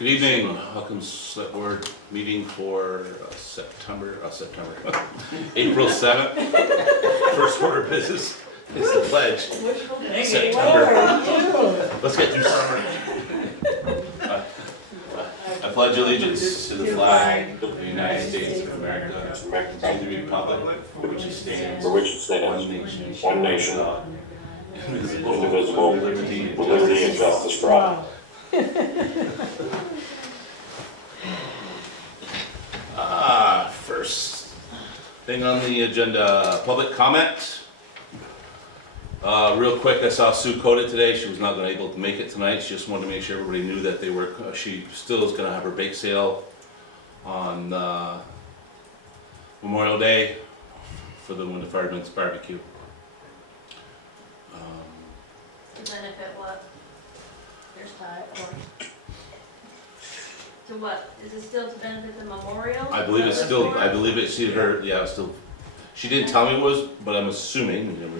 Good evening, welcome to select board meeting for April 7th. First order of business is the pledge. September. Let's get through summer. I pledge allegiance to the flag of the United States of America and the republic for which it stands, one nation, indivisible, with liberty and justice for all. First thing on the agenda, public comment. Real quick, I saw Sue Coda today. She was not going to be able to make it tonight. She just wanted to make sure everybody knew that they were. She still is going to have her bake sale on Memorial Day for the Fireman's Barbecue. To benefit what? There's time. To what? Is it still to benefit the memorial? I believe it's still. I believe it's her. Yeah, it's still. She didn't tell me it was, but I'm assuming that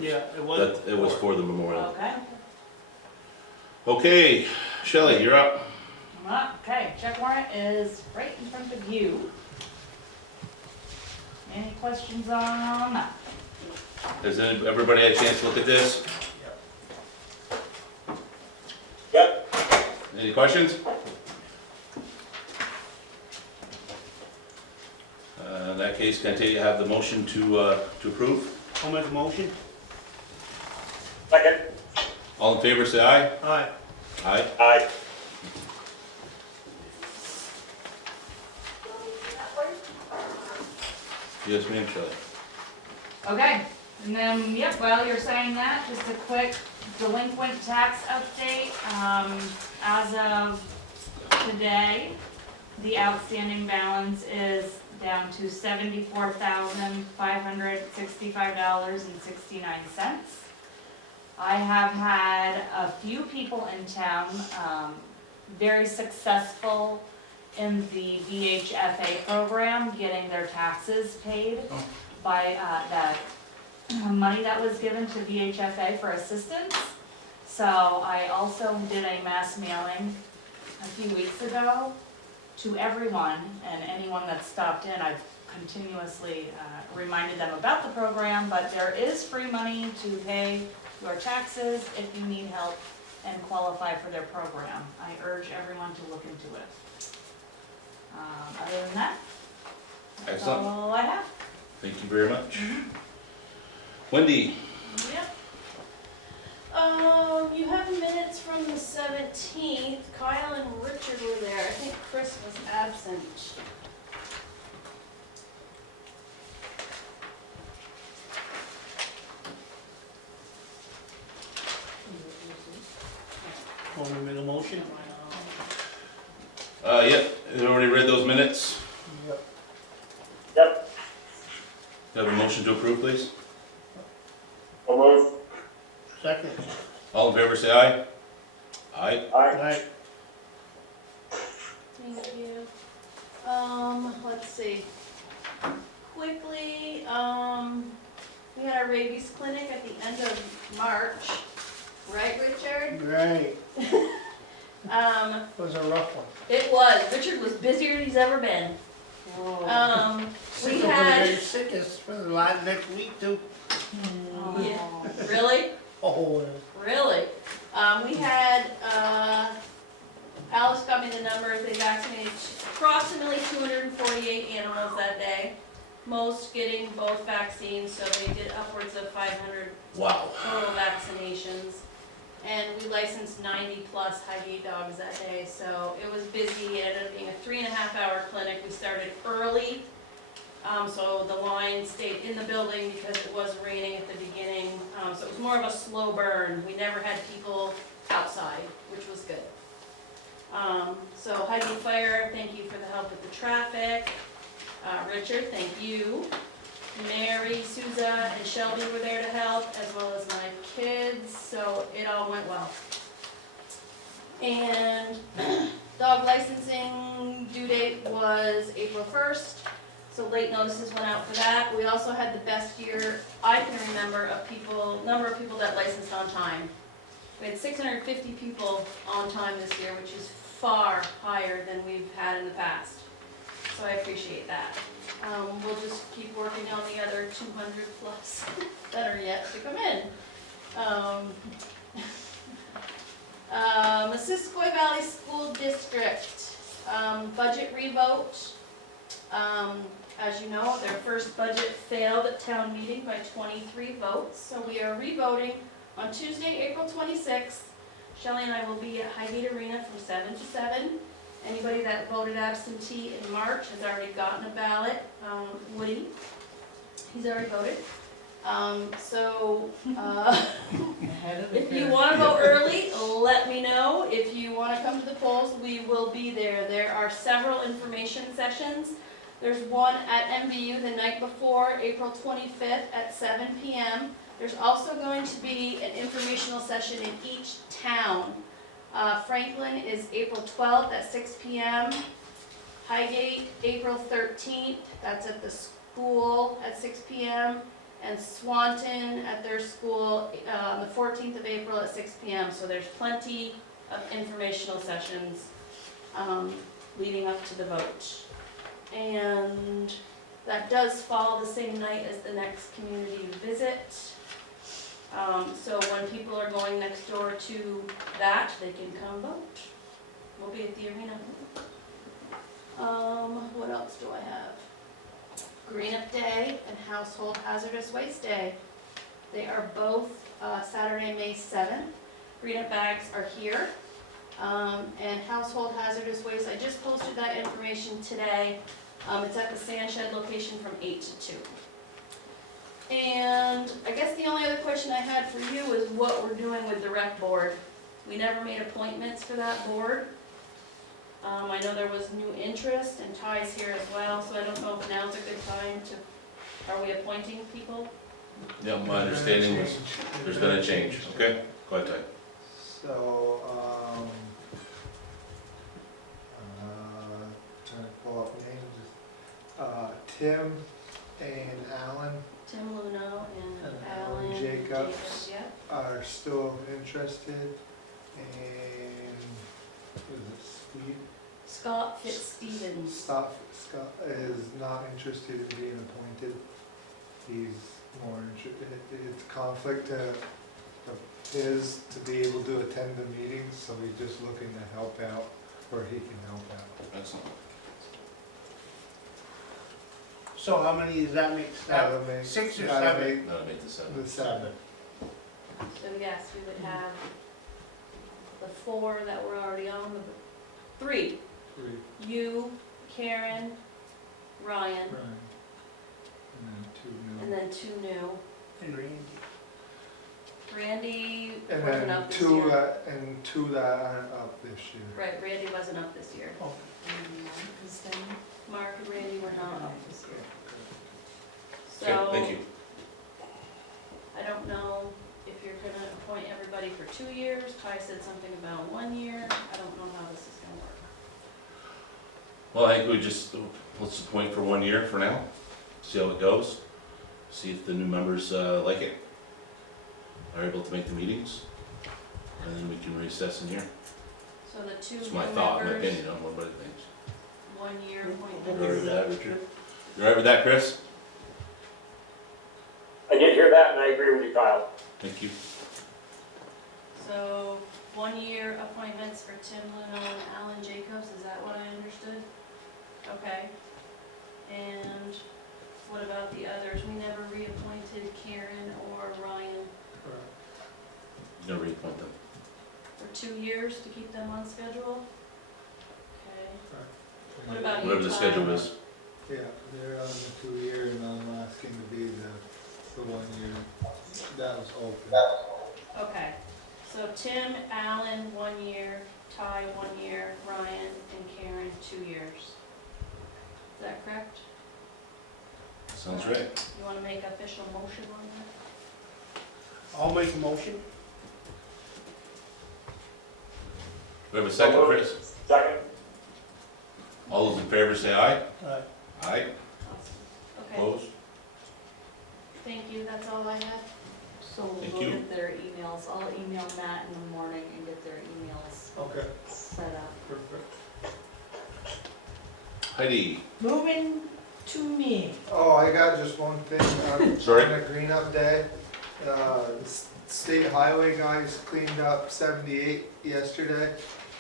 it was for the memorial. Okay. Okay, Shelley, you're up. I'm up. Okay, check warrant is right in front of you. Any questions on that? Has everybody had a chance to look at this? Yep. Any questions? In that case, can I have the motion to approve? I'll make a motion. Second. All in favor, say aye. Aye. Aye. Aye. Yes, ma'am, Shelley. Okay, and then, yep, while you're saying that, just a quick delinquent tax update. As of today, the outstanding balance is down to $74,565.69. I have had a few people in town very successful in the VHFA program, getting their taxes paid by that money that was given to VHFA for assistance. So I also did a mass mailing a few weeks ago to everyone, and anyone that stopped in, I've continuously reminded them about the program, but there is free money to pay your taxes if you need help and qualify for their program. I urge everyone to look into it. Other than that, that's Excellent. all I have. Thank you very much. Wendy, Yep. You have minutes from the 17th. Kyle and Richard were there. I think Chris was absent. Want me to make a motion? yep, you already read those minutes. Yep. Have a motion to approve, please. So move. Second. All in favor, say aye. Aye. Aye. Aye. Thank you. Let's see. Quickly, we had our Rabies Clinic at the end of March. Right, Richard? Right. It Was a rough one. was. Richard was busier than he's ever been. We had. Sickest for the lot next week too. Yeah, really? Oh. Really? We had, Alice got me the numbers, they vaccinated approximately 248 animals that day. Most getting both vaccines, so they did upwards of 500 Wow. total vaccinations. And we licensed 90 plus Highgate dogs that day, so it was busy. It ended up being a 3.5-hour clinic. We started early, so the line stayed in the building because it was raining at the beginning. So it was more of a slow burn. We never had people outside, which was good. So Highgate Fire, thank you for the help with the traffic. Richard, thank you. Mary, Souza, and Shelby were there to help, as well as my kids, so it all went well. And dog licensing due date was April 1st, so late notices went out for that. We also had the best year I can remember of number of people that licensed on time. We had 650 people on time this year, which is far higher than we've had in the past. So I appreciate that. We'll just keep working on the other 200 plus that are yet to come in. Missisquoi Valley School District, budget revote. As you know, their first budget failed at town meeting by 23 votes, so we are revoting on Tuesday, April 26th. Shelley and I will be at Highgate Arena from 7 to 7. Anybody that voted absentee in March has already gotten a ballot. Woody, he's already voted. If you want to vote early, let me know. If you want to come to the polls, we will be there. There are several information sessions. There's one at MVU the night before, April 25th at 7 p.m. There's also going to be an informational session in each town. Franklin is April 12th at 6 p.m. Highgate, April 13th, that's at the school at 6 p.m. And Swanton at their school on the 14th of April at 6 p.m. So there's plenty of informational sessions leading up to the vote. And that does fall the same night as the next community visit. So when people are going next door to that, they can come vote. We'll be at the arena. What else do I have? Green Up Day and Household Hazardous Waste Day. They are both Saturday, May 7th. Green Up bags are here. And Household Hazardous Waste, I just posted that information today. It's at the Sand Shed location from 8 to 2. And I guess the only other question I had for you is what we're doing with the rec board. We never made appointments for that board. I know there was new interest and Ty's here as well, so I don't know if now's a good time to, are we appointing people? Yeah, my understanding was there's been a change, okay? Go ahead, Ty. So, trying to pull up names, Tim and Alan Tim Luno and And Alan Alan Jacobs. yeah. are still interested, and, what is it, Steve? Scott Fitzstevens. Scott is not interested in being appointed. He's more interested, it's conflict of his to be able to attend the meetings, so he's just looking to help out where he can help out. Excellent. So how many does that make? That'll make- 6 or that'll 7? make That'll make the 7. The 7. So yes, we would have the 4 that were already on, the 3. 3, You, Karen, Ryan, right. And and then then 2 new. And Randy. Randy 2 new. And wasn't then up this 2 year. that aren't up this year. Right, Randy wasn't up this year. Oh, Mark and Randy were not up this year. Okay, So, thank you. I don't know if you're gonna appoint everybody for 2 years. Ty said something about 1 year. I don't know how this is gonna work. Well, I think we just, let's appoint for 1 year for now, see how it goes, see if the new members like it, are able to make the meetings, and then we can reassess in here. So the 2 It's new my thought, my members, opinion on what everybody thinks. 1 year You appointment. all right with that, Richard? You all right with that, Chris? I did hear that, and I agree with you, Kyle. Thank you. So 1 year appointments for Tim Luno and Alan Jacobs, is that what I understood? Okay. And what about the others? We never reappointed Karen or Ryan You're gonna reappoint them. for 2 years to keep them on schedule? Okay. What Right. about you, Whatever the Ty? schedule is. Yeah, they're on the 2 year, and I'm asking to be the 1 year. That was open. Okay, so Tim, Alan, 1 year, Ty, 1 year, Ryan, and Karen, 2 years. Is that correct? Sounds right. You wanna make official motion on that? I'll make a motion. We have a second, Chris? Second? All those in favor say aye. Right. Aye. Awesome. Okay, Opposed? thank you, that's all I had. So Thank we'll you. get their emails, I'll email Matt in the morning and get their emails Okay, set up. perfect. Heidi, Moving to me. Oh, I got just one thing, Sorry? on a green up day, state highway guys cleaned up 78 yesterday,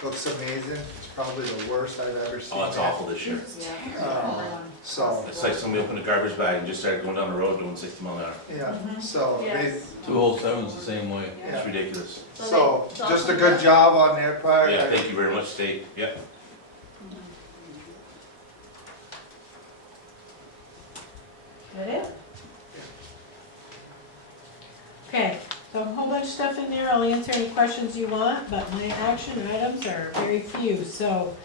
looks amazing, it's probably the worst I've ever seen. oh, it's awful this year. Yeah. So, It's like somebody opened a garbage bag and just started going down the road doing 60 mile an hour. yeah, Mhm. so, they, Yes. 207's the same way. Yeah. It's ridiculous. so, it's all just a cleaned good up. job on their part. Yeah, thank you very much, state, yeah. That it? Okay, so a whole bunch of stuff in there, I'll answer any questions you want, but my action items are very few, so.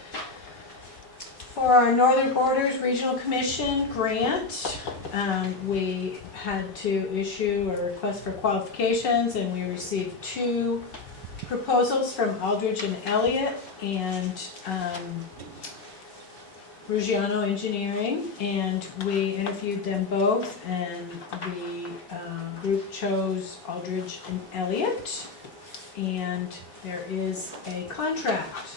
For our Northern Borders Regional Commission grant, we had to issue a request for qualifications, and we received 2 proposals from Aldridge and Elliott, and, Ruggiano Engineering, and we interviewed them both, and the group chose Aldridge and Elliott, and there is a contract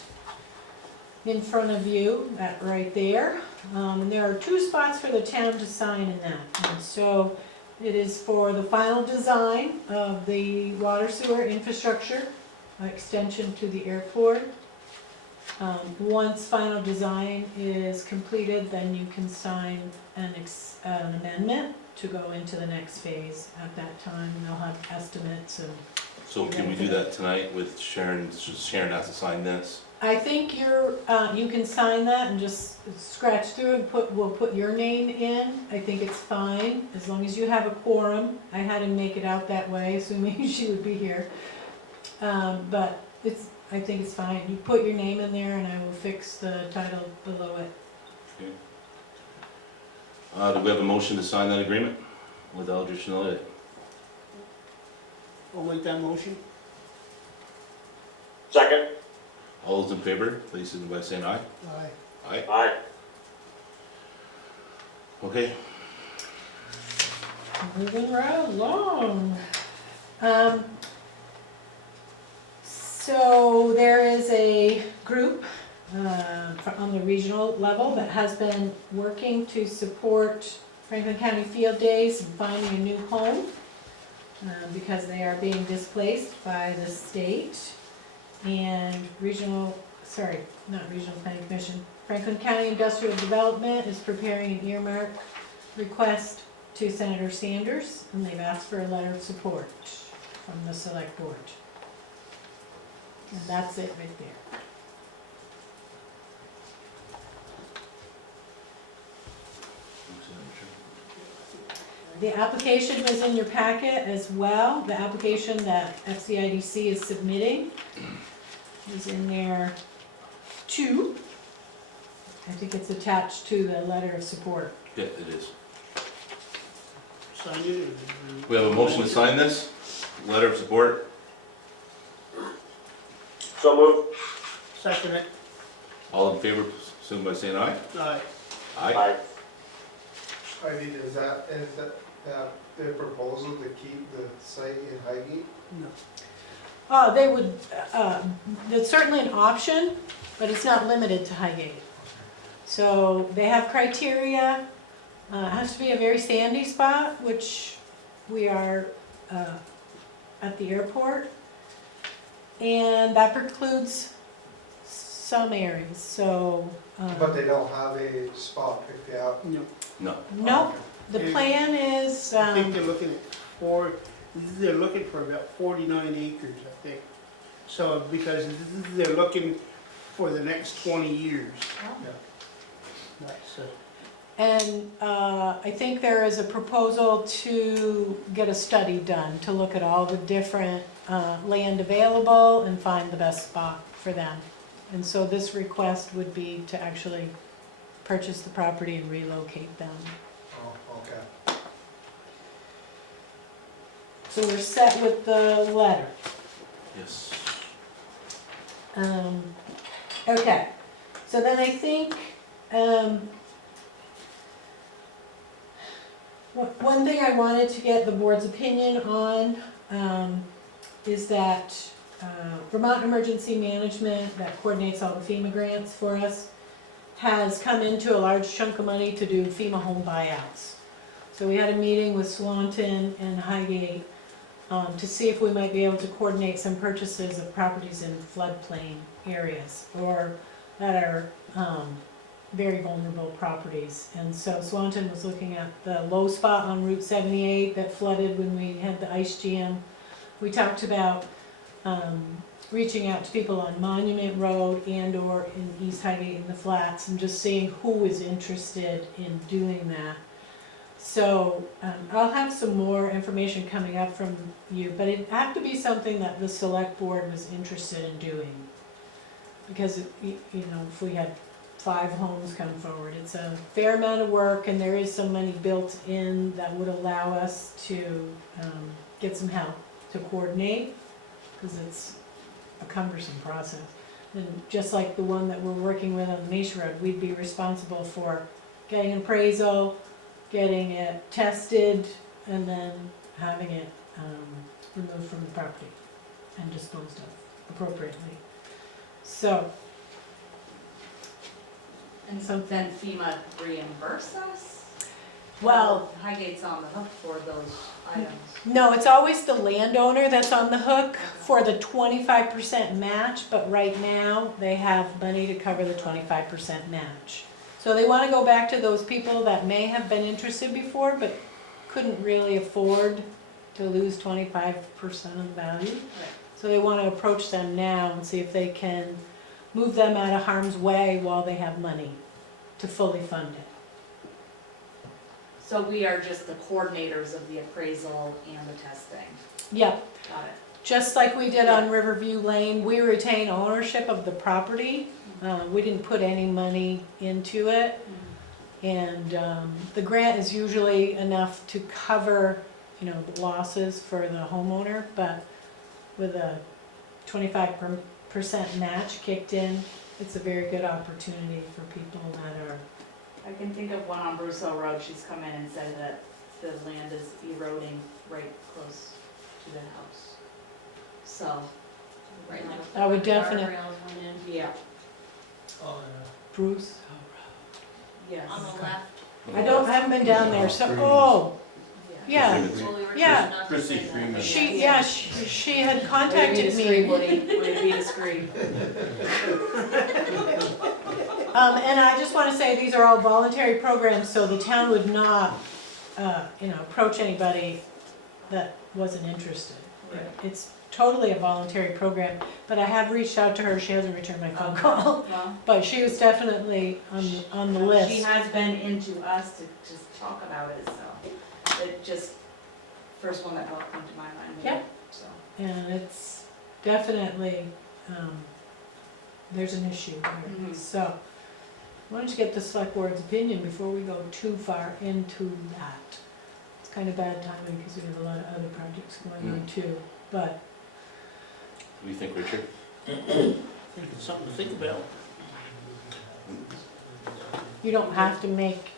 in front of you, that right there, and there are 2 spots for the town to sign in that, and so it is for the final design of the water sewer infrastructure extension to the airport. Once final design is completed, then you can sign an amendment to go into the next phase at that time, and they'll have estimates and. So can we do that tonight with Sharon, Sharon has to sign this? I think you can sign that and just scratch through and we'll put your name in. I think it's fine, as long as you have a quorum. I had him make it out that way, assuming she would be here. But I think it's fine. You put your name in there and I will fix the title below it. Do we have a motion to sign that agreement with Eldridge and Elliott? I'll make that motion. Second? All those in favor, please signify by saying aye. Aye. Aye. Aye. Okay, Moving right along. So there is a group on the regional level that has been working to support Franklin County Field Days and finding a new home because they are being displaced by the state. And Regional Planning Commission, Franklin County Industrial Development is preparing an earmark request to Senator Sanders, and they've asked for a letter of support from the select board. And that's it right there. The application was in your packet as well. The application that FCIDC is submitting is in there too. I think it's attached to the letter of support. yeah, it is. Sign it. We have a motion to sign this, letter of support. So moved. Second it. All in favor, signify by saying aye. Aye. Aye. Heidi, is that their proposal to keep the site in Highgate? Oh, they would, it's certainly an option, but it's not limited to Highgate. So they have criteria, it has to be a very sandy spot, which we are at the airport. And that precludes some areas, so. But they don't have a spot picked out? No. No. Nope, the plan is, I think they're looking at they're looking for about 49 acres, I think. So, because they're looking for the next 20 years. That's, and I think there is a proposal to get a study done, to look at all the different land available and find the best spot for them. And so this request would be to actually purchase the property and relocate them. Oh, okay. So we're set with the letter. Yes. Okay, so then I think, one thing I wanted to get the board's opinion on is that Vermont Emergency Management, that coordinates all the FEMA grants for us, has come into a large chunk of money to do FEMA home buyouts. So we had a meeting with Swanton and Highgate to see if we might be able to coordinate some purchases of properties in floodplain areas or that are very vulnerable properties. And so Swanton was looking at the low spot on Route 78 that flooded when we had the ice jam. We talked about reaching out to people on Monument Road and or in East Highgate in the flats and just seeing who is interested in doing that. So I'll have some more information coming up from you, but it'd have to be something that the select board was interested in doing. Because, you know, if we had 5 homes come forward, it's a fair amount of work and there is some money built in that would allow us to get some help to coordinate, because it's a cumbersome process. And just like the one that we're working with on the Mason Road, we'd be responsible for getting an appraisal, getting it tested, and then having it removed from the property and disposed of appropriately. So, And so then FEMA reimburse us? well, Highgate's on the hook for those items. no, it's always the landowner that's on the hook for the 25% match, but right now, they have money to cover the 25% match. So they wanna go back to those people that may have been interested before, but couldn't really afford to lose 25% of the value. So they wanna approach them now and see if they can move them out of harm's way while they have money to fully fund it. So we are just the coordinators of the appraisal and the testing. Yep, Got it. just like we did on Riverview Lane, we retain ownership of the property. We didn't put any money into it. And the grant is usually enough to cover, you know, the losses for the homeowner, but with a 25% match kicked in, it's a very good opportunity for people that are, I can think of one on Bruce Hill Road, she's come in and said that the land is eroding right close to the house. So, Right next to I would where the definitely- guardrails went in. yeah, Bruce. yes. On the left. I haven't been down there, so, oh, yeah, Well, we were Yeah. told not to Chrissy say that. Freeman. she had Way to contacted be discreet, me. Woody, way to be discreet. And I just wanna say, these are all voluntary programs, so the town would not, you know, approach anybody that wasn't interested. Right. It's totally a voluntary program, but I have reached out to her, she hasn't returned my phone call, Well, but she was definitely on the list. she has been into us to just talk about it, so it just, first one that popped into my mind. Yeah. So, And it's definitely, there's an issue there. Mhm. So, why don't you get the select board's opinion before we go too far into that? It's kind of bad timing because we have a lot of other projects going on too, but What do you think, Richard? I think it's something to think about. you don't have to make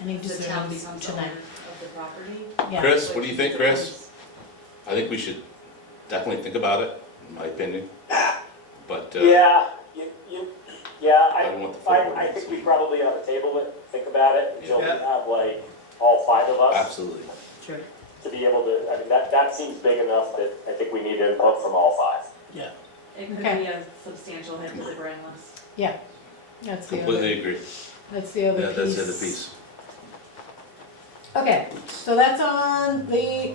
any the town decisions becomes tonight. owner of the property. Yeah. Chris, what do you think, Chris? I think we should definitely think about it, in my opinion. But, Yeah, yeah, I don't want the full board. I think we probably ought to table it, think about it, until we Yeah. have like all 5 of us absolutely. Okay, to be able to, I mean, that seems big enough that I think we need input from all 5. yeah. It could Okay. be a substantial hit to the grand list. That's the other, Completely agree. that's the other Yeah, piece. that's the other piece. Okay, so that's on the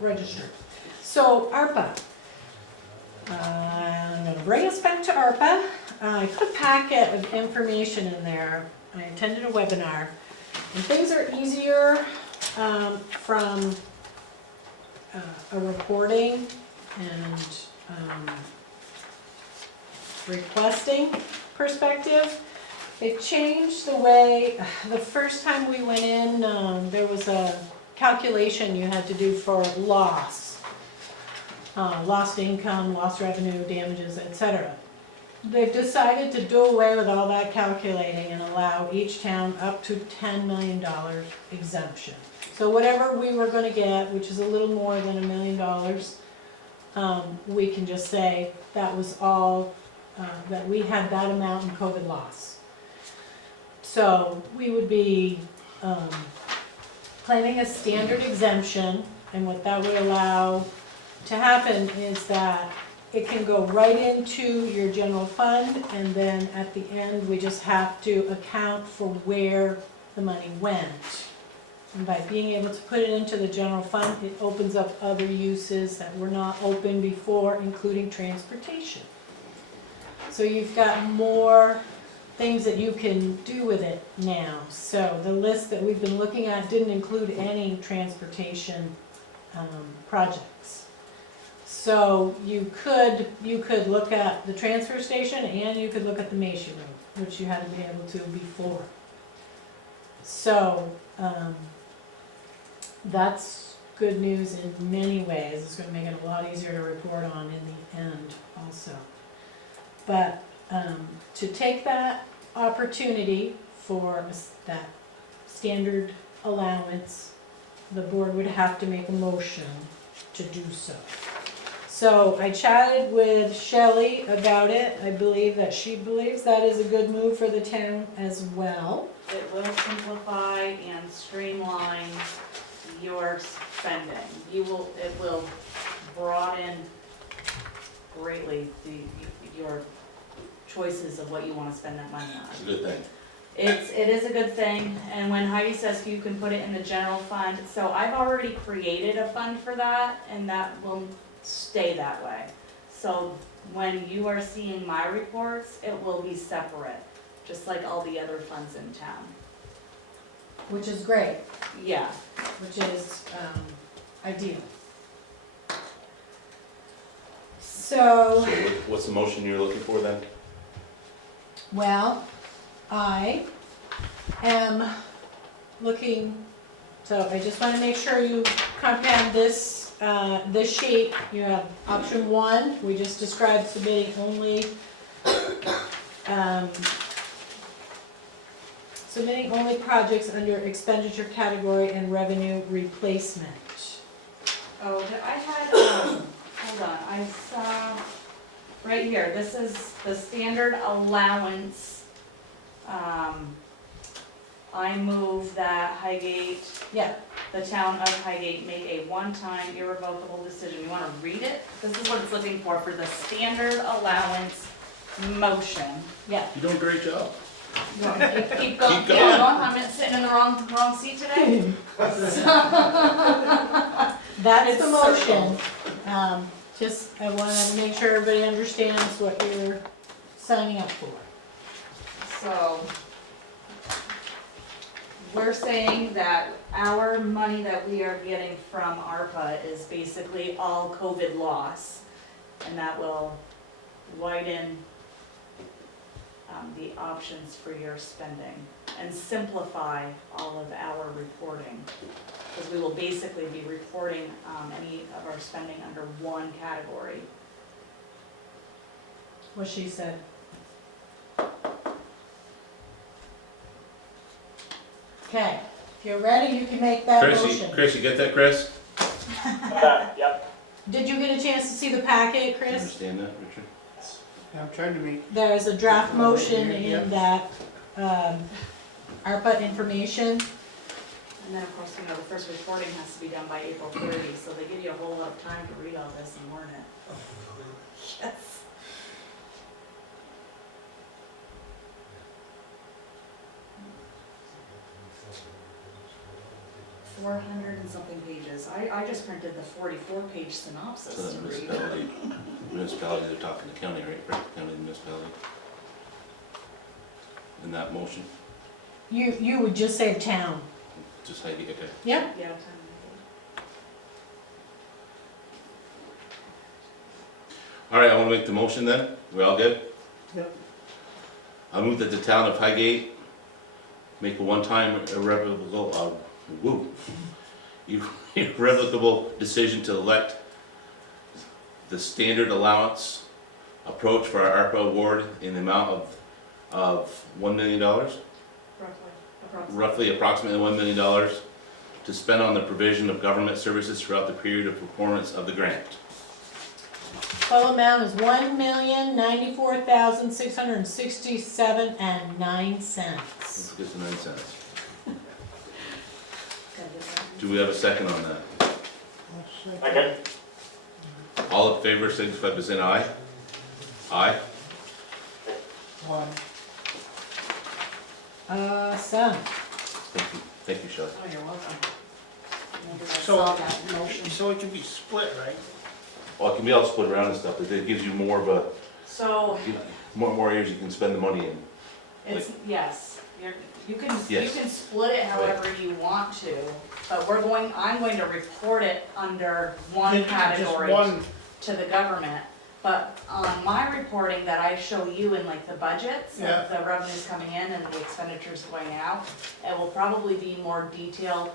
register. So ARPA. I'm gonna bring us back to ARPA. I put a packet of information in there. I attended a webinar. And things are easier from a reporting and requesting perspective. They've changed the way, the first time we went in, there was a calculation you had to do for loss. Lost income, lost revenue, damages, etc. they've decided to do away with all that calculating and allow each town up to $10 million exemption. So whatever we were gonna get, which is a little more than $1 million, we can just say that was all, that we had that amount in COVID loss. So we would be claiming a standard exemption, and what that would allow to happen is that it can go right into your general fund, and then at the end, we just have to account for where the money went. And by being able to put it into the general fund, it opens up other uses that were not open before, including transportation. So you've got more things that you can do with it now. So the list that we've been looking at didn't include any transportation projects. So you could look at the transfer station and you could look at the Mason Road, which you hadn't been able to before. So that's good news in many ways. It's gonna make it a lot easier to report on in the end also. But to take that opportunity for that standard allowance, the board would have to make a motion to do so. So I chatted with Shelley about it. I believe that she believes that is a good move for the town as well. It will simplify and streamline your spending. It will broaden greatly your choices of what you wanna spend that money on. It's a good thing. It is a good thing, and when Heidi says you can put it in the general fund, so I've already created a fund for that, and that will stay that way. So when you are seeing my reports, it will be separate, just like all the other funds in town. Which is great, Yeah, which is ideal. So, So what's the motion you're looking for then? well, I am looking, so I just want to make sure you comprehend this, this sheet. You have option 1, we just described submitting only, submitting only projects under expenditure category and revenue replacement. oh, I had, hold on, I saw, right here, this is the standard allowance. I move that Highgate, Yeah, the town of Highgate, make a one-time irrevocable decision. You wanna read it? This is what it's looking for the standard allowance motion. yeah. You're doing a great job. You want me to keep going? Keep going. I'm sitting in the wrong seat today? That is the It's motion. Just, I wanna make sure everybody understands what you're signing up for. So, we're saying that our money that we are getting from ARPA is basically all COVID loss, and that will widen the options for your spending and simplify all of our reporting. Because we will basically be reporting any of our spending under one category. What she said. Okay, if you're ready, you can make that motion. Chris, you get that, Chris? Yep, Did you get a chance to see the packet, You Chris? understand that, Richard? I'm trying to make, There is a draft motion Yeah. in that ARPA information. And then, of course, the first reporting has to be done by April 30, so they give you a whole lot of time to read all this and learn it. Yes. 400 and something pages. I just printed the 44-page So synopsis the to read. municipality, they're talking the county, right, county municipality? In that motion, You would just say town. just Heidi, okay. Yep. Yeah, All right, I wanna make the motion then, we all good? Yep. I move that the town of Highgate make a one-time irrevocable, irrevocable decision to elect the standard allowance approach for our ARPA award in the amount of $1 million, roughly approximately $1 million, to spend on the provision of government services throughout the period of performance of the grant. Total amount is $1,094,667.09. Let's get to 9 cents. Do we have a second on that? Second. All in favor, signify by saying aye. Aye. One. Son. Thank you, Shelley. Oh, you're welcome. Maybe I So, saw that motion. so it can be split, right? Well, it can be all split around and stuff, but it gives you more of a, So, more areas you can spend the money in. it's, yes, you can Yes. split it however you want to, but I'm going to report it under one Just category one, to the government. But on my reporting that I show you in like the budgets, Yeah. of the revenues coming in and the expenditures going out, it will probably be more detailed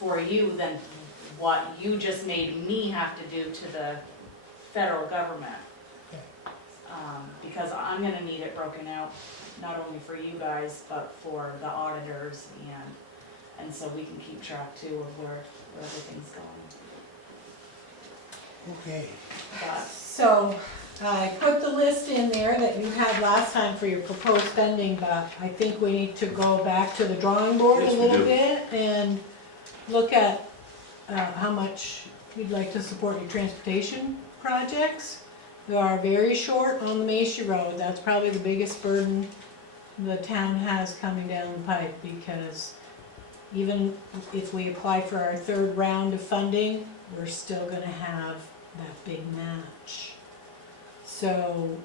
for you than what you just made me have to do to the federal government. Because I'm gonna need it broken out, not only for you guys, but for the auditors and so we can keep track too of where everything's going. okay. But So I put the list in there that you had last time for your proposed spending, but I think we need to go back to the drawing board a Yes, we little do. bit and look at how much you'd like to support your transportation projects. We are very short on the Macy Road. That's probably the biggest burden the town has coming down the pipe, because even if we apply for our third round of funding, we're still gonna have that big match. So,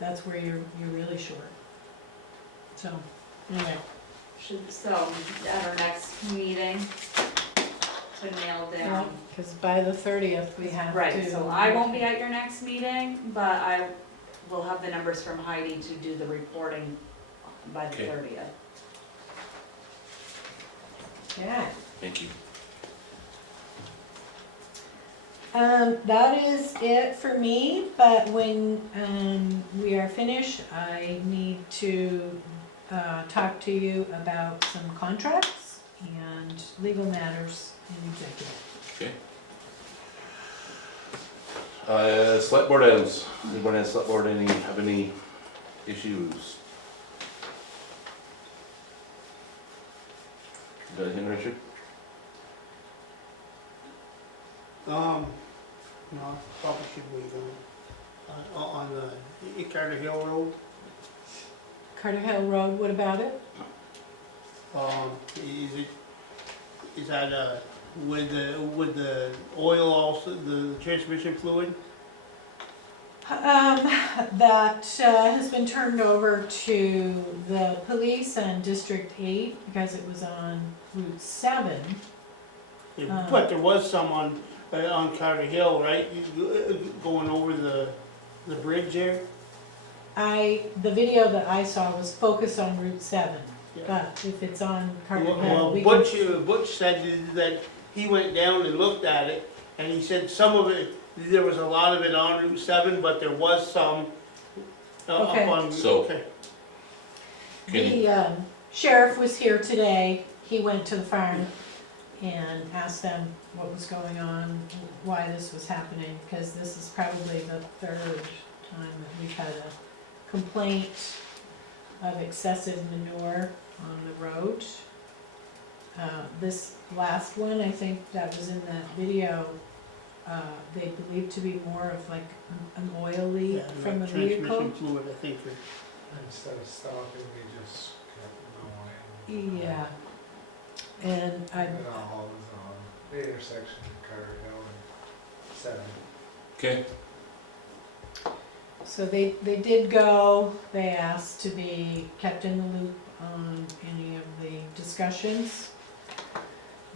that's where you're really short. So, anyway, so at our next meeting, to nail down. because by the 30th, we have to. Right, so I won't be at your next meeting, but I will have the numbers from Heidi to do the reporting by the Okay. 30th. Yeah. Thank you. That is it for me, but when, we are finished, I need to, talk to you about some contracts and legal matters in executive. Okay. Select board items. Anybody on select board have any issues? Got anything, Richard? No, probably should wait on the Carter Hill Road. Carter Hill Road, what about it? Is that, with the oil also, the transmission fluid? That has been turned over to the police and District 8 because it was on Route 7. But there was some on Carter Hill, right? Going over the bridge there? The video that I saw was focused on Route 7, Yeah. but if it's on Carter Hill, Well, we Butch, can... Butch said that he went down and looked at it, and he said some of it, there was a lot of it on Route 7, but there was some up Okay. on. So- Okay. The sheriff was here today, he went to the farm and asked them what was going on, why this was happening, because this is probably the third time that we've had a complaint of excessive manure on the road. This last one, I think that was in that video, they believe to be more of like an oil leak Yeah, from the like vehicle. transmission fluid, I think. Instead of stopping, we just kept going. Yeah, and I, And all was on the intersection of Carter Hill and 7. Okay. so they did go, they asked to be kept in the loop on any of the discussions.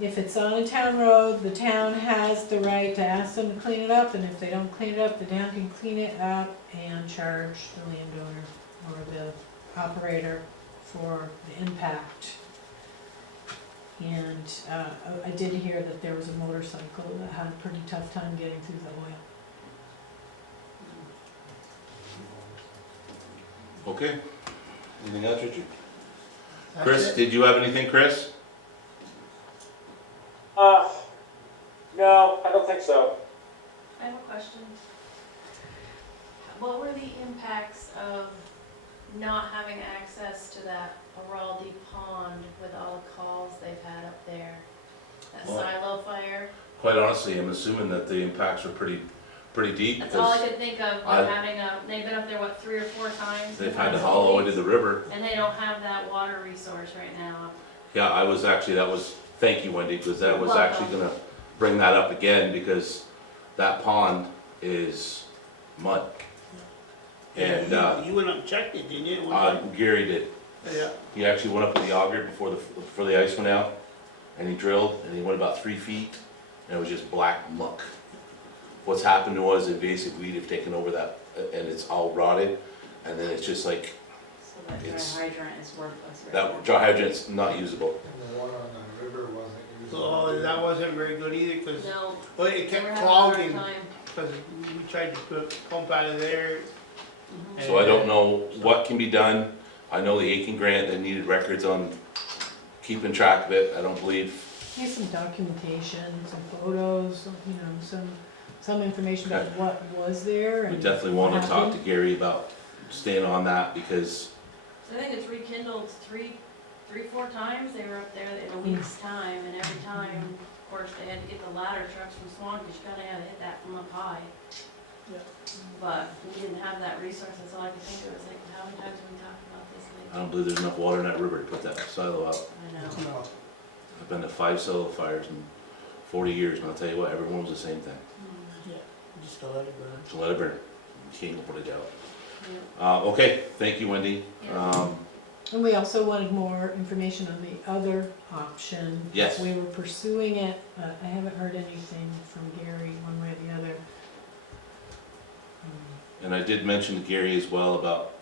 If it's on a town road, the town has the right to ask them to clean it up, and if they don't clean it up, the town can clean it up and charge the landowner or the operator for the impact. And I did hear that there was a motorcycle that had a pretty tough time getting through the oil. Okay. Anything else, Richard? That's Chris, it. did you have anything, Chris? No, I don't think so. I have a question. What were the impacts of not having access to that Araldi pond with all the calls they've had up there? That Well, silo fire? Quite honestly, I'm assuming that the impacts are pretty deep. That's all I because could think of, I- they've been up there, what, 3 or 4 times? in They've the had to past haul all the way to weeks? the river. And they don't have that water resource right now. Yeah, thank you, Wendy, because that was You're actually welcome. gonna bring that up again, because that pond is mud. And, You went up and checked it, didn't you? one time? Gary did. Yeah. He actually went up with the auger before the ice went out, and he drilled, and he went about 3 feet, and it was just black muck. What's happened was invasive weed have taken over that, and it's all rotted, and then it's just like, So that It's- dry hydrant is worthless right that dry hydrant's not usable. And the one on the river wasn't usable. Oh, that wasn't very good either, cause, No, well, it they were kept having a hard clogging, time. cause we tried to pump out of there. Mhm. So I don't know what can be done. I know the Aiken grant, they needed records on keeping track of it. I don't believe, Here's some documentation, some photos, you know, some information about what was there we and. definitely want to what talk to happened. Gary about staying on that, because I think it's rekindled 4 times, they were up there in a week's time, and every time, of course, they had to get the ladder trucks from Swan, because you gotta have hit that from up high. Yeah. But we didn't have that resource, that's all I could think of, was like, how many times have we talked about this I lately? don't believe there's enough water in that river to put that silo out. I know. No. I've been to 5 silo fires in 40 years, and I'll tell you what, everyone was the same thing. Mm, Just to let it burn. So let it burn. You can't put it out. yeah. Okay, thank you, Wendy. Yeah. And we also wanted more information on the other option. Yes. We were pursuing it, but I haven't heard anything from Gary one way or the other. And I did mention to Gary as well about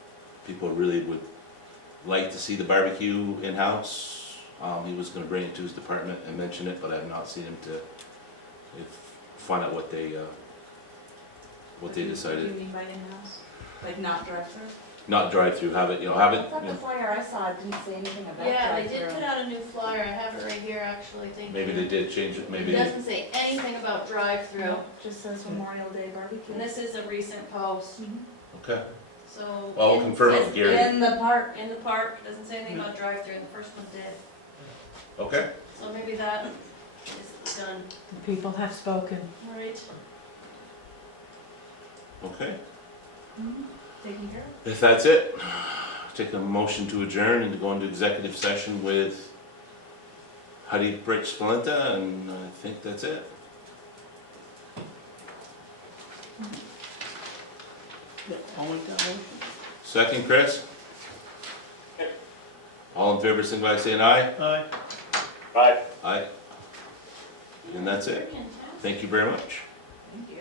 people really would like to see the barbecue in-house. He was gonna bring it to his department and mention it, but I have not seen him to find out what they What do decided. you mean by in-house? Like not drive-through? Not drive-through, have it, I you thought the know, flyer I saw didn't say anything about Yeah, they drive-through. did put out a new flyer, I have it right here, actually, thank you. maybe they did change it, maybe It they, doesn't say anything about drive-through, No, just says Memorial Day barbecue. and this is a recent post, Mhm. okay. so. Well, we'll it confirm it with says Gary. In the park. In the park, doesn't say anything about drive-through, and the first one did, Okay, so maybe that is done, The people have spoken. right? okay. Taken care of. If that's it, take a motion to adjourn and to go into executive session with Huddy Brick Splinta, and I think that's it. Yeah, I'll make that one. Second, Chris? All in favor, signify by saying aye. Aye. Bye. Aye. And that's it. Fantastic. Thank you very much. Thank you.